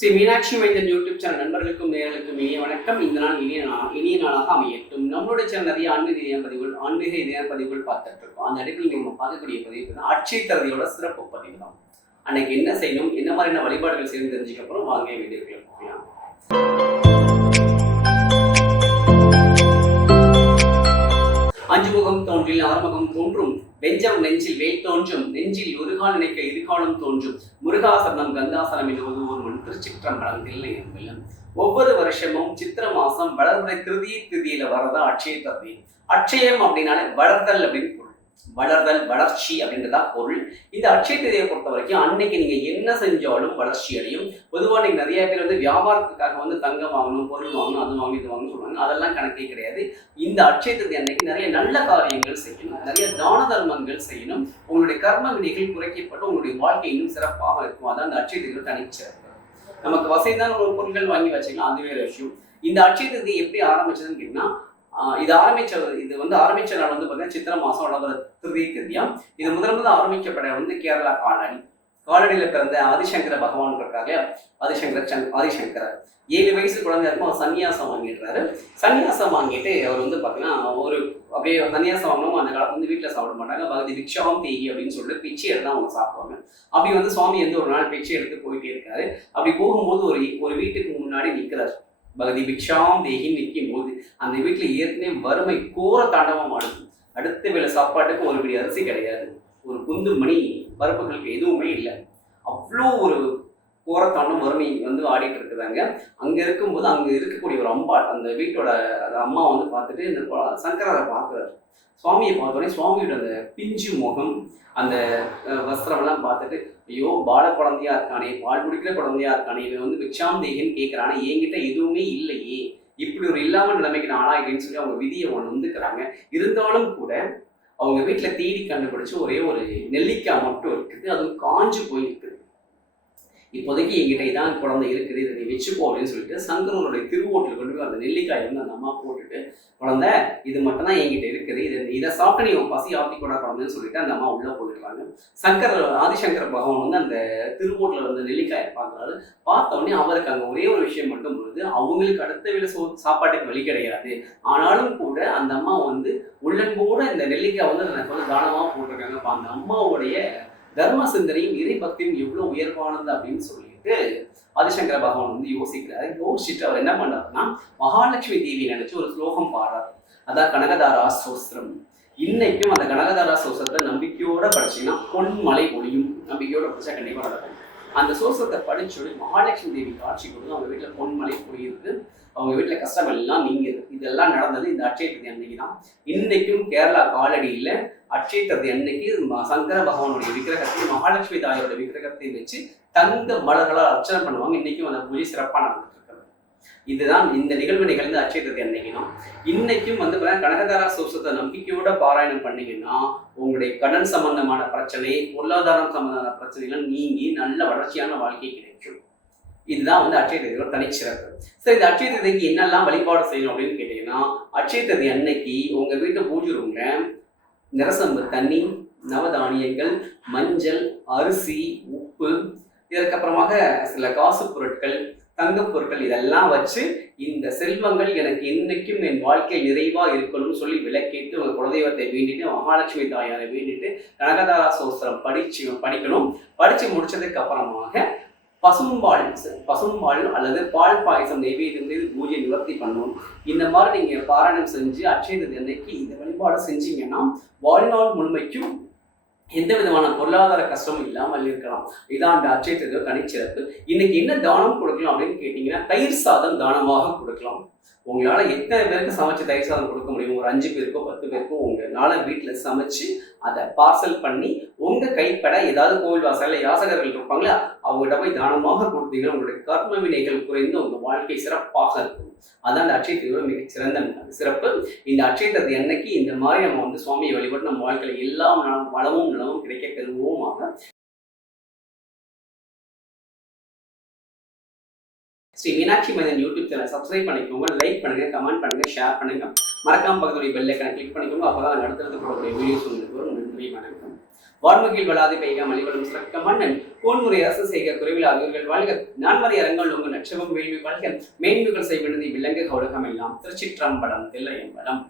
ஸ்ரீ மீனாட்சி மைந்தன் YouTube channel நண்பர்களுக்கும் நேயர்களுக்கும் இனிய வணக்கம். இந்த நாள் இனிய நாளாக அமையட்டும். நம்மளுடைய சேனல் நிறைய ஆன்மீக இதய பதிவுகள் பார்த்துட்டு இருக்கோம். அந்த அடிப்பில் நம்ம பார்க்கக்கூடிய பதிவு தான் அட்சய திருதியோட சிறப்பு பதிவு தான். அன்னைக்கு என்ன செய்யணும், என்ன மாதிரியான வழிபாடுகள் செய்யணும் தெரிஞ்சுக்க அப்புறம் வாங்க வீடியோக்களை போகலாம். அஞ்சுமுகம் தோன்றில் ஆறுமுகம் தோன்றும், வெஞ்சம் நெஞ்சில் வேல் தோன்றும், நெஞ்சில் ஒரு கால் நினைக்க இருகாலம் தோன்றும், முருகாசனம் கந்தாசனம் என்பது ஒருவன் திருச்சிற்றம்பலம் தில்லை என்பதும். ஒவ்வொரு வருஷமும் சித்திர மாசம் வளர்முறை திருதியில வரதான் அட்சய திருதி. அட்சயம் அப்படின்னாலே வளர்தல் அப்படின்னு பொருள். வளர்தல், வளர்ச்சி அப்படின்றதா பொருள். இந்த அட்சய திருதியை பொறுத்த வரைக்கும் அன்னைக்கு நீங்க என்ன செஞ்சாலும் வளர்ச்சி அடையும். பொதுவாக நீங்க நிறைய பேர் வியாபாரத்துக்காக தங்கம் வாங்கணும், பொருள் வாங்கணும், அது வாங்கணும், இது வாங்கணும் சொல்லுவாங்க. அதெல்லாம் கணக்கே கிடையாது. இந்த அட்சய திருதி அன்னைக்கு நிறைய நல்ல காரியங்கள் செய்யணும், நிறைய தான தர்மங்கள் செய்யணும். உங்களுடைய கர்ம வினைகள் குறைக்கப்பட்டு உங்களுடைய வாழ்க்கை இன்னும் சிறப்பாக இருக்கும். அதான் அந்த அட்சய திருதி தனிச்சிறப்பு. நமக்கு வசதிதான் ஒரு பொருட்கள் வாங்கி வச்சுக்கலாம், அது வேற விஷயம். இந்த அட்சய திருதி எப்படி ஆரம்பிச்சதுன்னு கேட்டீங்கன்னா, இது ஆரம்பிச்ச நாள் பார்த்தீங்கன்னா சித்திர மாசம் வளர்ற திருதியா. இது முதல் ஆரம்பிக்கப்பட கேரளா காலடியில பிறந்த ஆதிசங்கர பகவான் இருக்காங்க. ஆதிசங்கரர் 7 வயசு குழந்தை இருக்கும். அவர் சன்னியாசம் வாங்கிடுறாரு. சன்னியாசம் வாங்கிட்டு அவர் பார்த்தீங்கன்னா ஒரு அப்படியே சன்னியாசம் வாங்கணும். அந்த காலத்துல வீட்டில் சாப்பிட மாட்டாங்க. பகதி பிக்ஷாம் தேகி அப்படின்னு சொல்லிட்டு பிச்சை எடுத்து அவங்க சாப்பிடுவாங்க. அப்படி சுவாமி ஒரு நாள் பிச்சை எடுத்து போயிட்டே இருக்காரு. அப்படி போகும்போது ஒரு வீட்டுக்கு முன்னாடி நிற்கிறார். பகதி பிக்ஷாம் தேகின்னு நிற்கும் போது அந்த வீட்டில் ஏற்கனவே வறுமை கோர தாண்டவம் ஆடுது. அடுத்த வேளை சாப்பாட்டுக்கு ஒரு பிடி அரிசி கிடையாது, ஒரு குந்து மணி பருப்புகளுக்கு எதுவுமே இல்லை. அவ்வளோ ஒரு கோரத்தாண்டும் வறுமை ஆடிட்டு இருக்குதாங்க. அங்க இருக்கும்போது அங்க இருக்கக்கூடிய ஒரு அம்பாள், அந்த வீட்டோட அம்மா பார்த்துட்டு இந்த சங்கரரை பார்க்குறாரு. சுவாமியை பார்த்தோடனே சுவாமியோட அந்த பிஞ்சு முகம், அந்த வஸ்திரம்லாம் பார்த்துட்டு, ஐயோ பால குழந்தையா இருக்கானே, பால் குடிக்கிற குழந்தையா இருக்கானே, இவன் பிக்ஷாம் தேகின்னு கேட்குறானே, என்கிட்ட எதுவுமே இல்லையே, இப்படி ஒரு இல்லாமல் நிலைமைக்கு நான் ஆளாகிறேன்னு சொல்லி அவங்க விதியை வந்துக்கிறாங்க. இருந்தாலும் கூட அவங்க வீட்டில் தேடி கண்டுபிடிச்சு ஒரே ஒரு நெல்லிக்காய் மட்டும் இருக்குது. அதுவும் காஞ்சு போயிருக்குது. இப்போதைக்கு என்கிட்ட இதான் குழந்தை இருக்குது, இதை நீ வச்சுக்கோ அப்படின்னு சொல்லிட்டு சங்கரனுடைய திருவோட்டில் கொண்டு போய் அந்த நெல்லிக்காயை அந்த அம்மா போட்டுட்டு, குழந்தை இது மட்டும் தான் என்கிட்ட இருக்குது, இதை சாப்பிட்டு நீ உன் பசி ஆத்தி கூட குழந்தைன்னு சொல்லிட்டு அந்த அம்மா உள்ள போயிடுறாங்க. ஆதிசங்கர பகவான் அந்த திருவோட்டில் நெல்லிக்காயை பார்க்குறாரு. பார்த்த உடனே அவருக்கு அங்கே ஒரே ஒரு விஷயம் மட்டும் பொழுது, அவங்களுக்கு அடுத்த வேலை சாப்பாட்டுக்கு வழி கிடையாது. ஆனாலும் கூட அந்த அம்மா உள்ளன்போட இந்த நெல்லிக்காய் எனக்கு தானமாக போட்டிருக்காங்க. அப்போ அந்த அம்மாவுடைய தர்ம சிந்தனையும் இறை பக்தியும் எவ்வளவு உயர்வானது அப்படின்னு சொல்லிட்டு ஆதிசங்கர பகவான் யோசிக்கிறாரு. யோசிச்சுட்டு அவர் என்ன பண்றாருன்னா, மகாலட்சுமி தேவி நினைச்சு ஒரு ஸ்லோகம் பாடுறாரு. அதான் கனகதாரா சோஸ்திரம். இன்னைக்கும் அந்த கனகதாரா சோஸ்திரத்தை நம்பிக்கையோட படிச்சீங்கன்னா பொன்மலை ஒளியும். நம்பிக்கையோட படிச்சா கண்டிப்பா நடக்கும். அந்த சோஸ்திரத்தை படிச்சோடு மகாலட்சுமி தேவி காட்சி கொடுத்து அவங்க வீட்டுல பொன்மலை பொழியுது. அவங்க வீட்டுல கஷ்டம் எல்லாம் நீங்குது. இதெல்லாம் நடந்தது இந்த அட்சய திருதி அன்னைக்கு தான். இன்னைக்கும் கேரளா காலடியில அட்சய திருதி அன்னைக்கு சங்கர பகவானுடைய விக்கிரகத்தை, மகாலட்சுமி தாயோட விக்கிரகத்தை வச்சு தங்க மலர்களால் அர்ச்சனை பண்ணுவாங்க. இன்னைக்கும் அந்த பூஜை சிறப்பாக நடந்துட்டு இருக்கிறது. இதுதான் இந்த நிகழ்வு நிகழ்ந்து அட்சய திருதி அன்னைக்கு தான். இன்னைக்கும் கனகதாரா சோஸ்திரத்தை நம்பிக்கையோட பாராயணம் பண்ணீங்கன்னா உங்களுடைய கடன் சம்பந்தமான பிரச்சனை, பொருளாதாரம் சம்பந்தமான பிரச்சனைகள் நீங்கி நல்ல வளர்ச்சியான வாழ்க்கை கிடைக்கும். இதுதான் அட்சய திருதியோட தனிச்சிறப்பு. சரி, இந்த அட்சய திருதிக்கு என்னெல்லாம் வழிபாடு செய்யணும் அப்படின்னு கேட்டீங்கன்னா, அட்சய திருதி அன்னைக்கு உங்க வீட்டு பூஜை ரூம்ல நிரசம்பு தண்ணி, நவதானியங்கள், மஞ்சள், அரிசி, உப்பு, இதற்கப்புறமாக சில காசு பொருட்கள், தங்க பொருட்கள் இதெல்லாம் வச்சு இந்த செல்வங்கள் எனக்கு என்னைக்கும் என் வாழ்க்கை நிறைவா இருக்கணும்னு சொல்லி விளக்கேட்டு உங்க குலதெய்வத்தை வேண்டிட்டு, மகாலட்சுமி தாயாரை வேண்டிட்டு கனகதாரா சோஸ்திரம் படிக்கணும். படிச்சு முடிச்சதுக்கு அப்புறமாக பசும்பால் அல்லது பால் பாயசம் நெய்வேத்தியம் செய்து பூஜை நிவர்த்தி பண்ணணும். இந்த மாதிரி நீங்க பாராயணம் செஞ்சு அட்சய திருதி அன்னைக்கு இந்த வழிபாடு செஞ்சீங்கன்னா வாழ்நாள் முழுமைக்கும் எந்த விதமான பொருளாதார கஷ்டமும் இல்லாமல் இருக்கலாம். இதான் அந்த அட்சய திருதியோட தனிச்சிறப்பு. இன்னைக்கு என்ன தானம் கொடுக்கலாம் அப்படின்னு கேட்டீங்கன்னா, தயிர் சாதம் தானமாக கொடுக்கலாம். உங்களால எத்தனை பேருக்கு சமைச்சு தயிர் சாதம் கொடுக்க முடியும்? ஒரு 5 பேருக்கோ 10 பேருக்கோ உங்களால வீட்டுல சமைச்சு அதை பார்சல் பண்ணி உங்க கைப்பட ஏதாவது கோவில் வாசல்ல யாசகர்கள் இருப்பாங்களா, அவங்ககிட்ட போய் தானமாக கொடுத்தீங்கன்னா உங்களுடைய கர்ம வினைகள் குறைந்து உங்க வாழ்க்கை சிறப்பாக இருக்கும். அதான் அந்த அட்சய திருதியோட மிகச்சிறந்த சிறப்பு. இந்த அட்சய திருதி அன்னைக்கு இந்த மாதிரி நம்ம சுவாமியை வழிபட்டு நம்ம வாழ்க்கையில எல்லாம் வளமும் நலமும் கிடைக்க பெறுவோமாக. ஸ்ரீ மீனாட்சி மைந்தன் யூடியூப் சேனல் சப்ஸ்கிரைப் பண்ணிக்கோங்க, லைக் பண்ணுங்க, கமெண்ட் பண்ணுங்க, ஷேர் பண்ணுங்க. மறக்காம பக்கத்துடைய பெல் ஐகானை கிளிக் பண்ணிக்கோங்க. அப்பதான் நாங்கள் அடுத்தடுத்து போடக்கூடிய வீடியோஸ் உங்களுக்கு வரும். நன்றி, வணக்கம். வான்முகில் வளாது பெய்க மலிவலும் சுரக்க மன்னன் கோன்முறை அரசு செய்க குறைவிலாதவர்கள் வாழ்க நான்மறை அரங்கள் உங்கள் நட்சகம் வேள்வி வாழ்க மேன்மைகள் செய்வினதி விலங்கு கௌரகம் எல்லாம் திருச்சிற்றம்பலம் தில்லையம்பலம்.